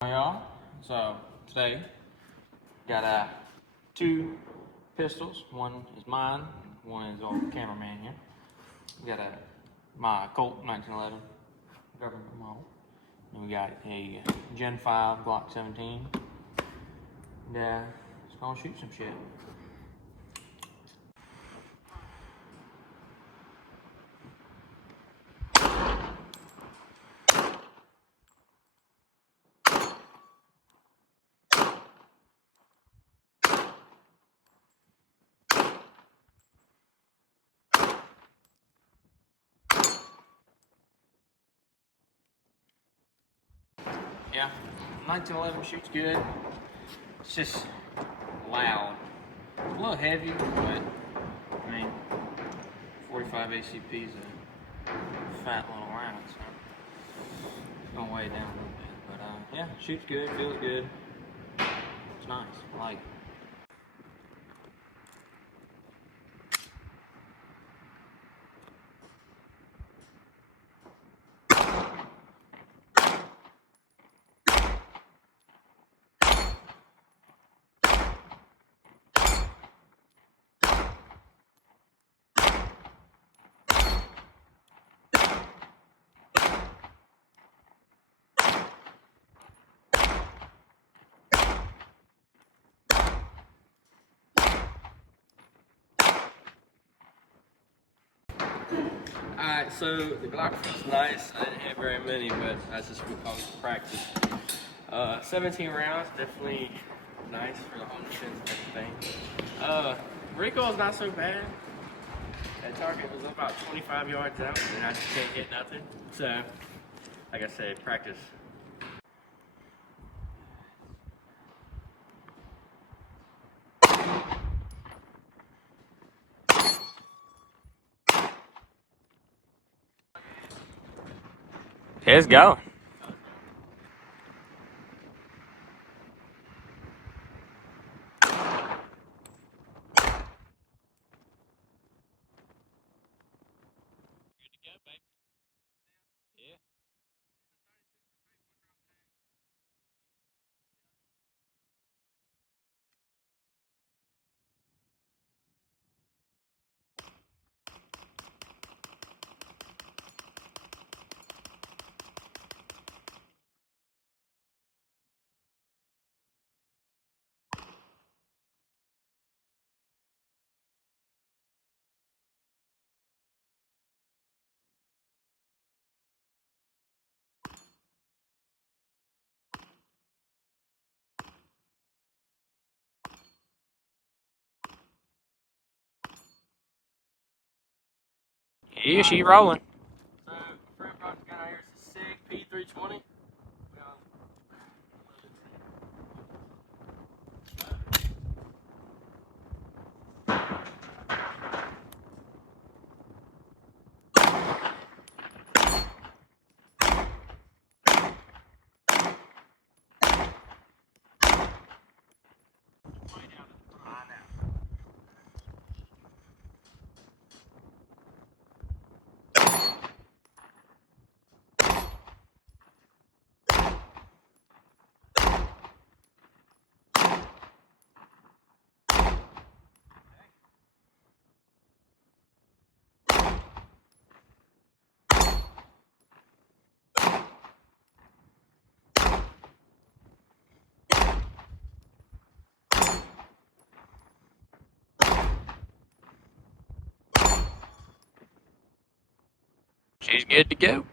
Hi y'all. So today got two pistols. One is mine. One is our cameraman here. We got my Colt 1911 government model. And we got a Gen 5 Glock 17. And just gonna shoot some shit. Yeah, 1911 shoots good. It's just loud. It's a little heavy, but I mean, 45 ACP is a fat little round, so it's gonna weigh it down a little bit. But yeah, shoots good, feels good. It's nice. I like it. Alright, so the Glock feels nice. I didn't have very many, but that's just because of practice. 17 rounds, definitely nice for the home defense and everything. Recoil's not so bad. That target was about 25 yards out, and I just can't hit nothing. So, like I said, practice. It's going. Good to go, baby. Yeah. Yeah, she rolling. So, friend brought the gun out here. It's a SIG P320. She's good to go.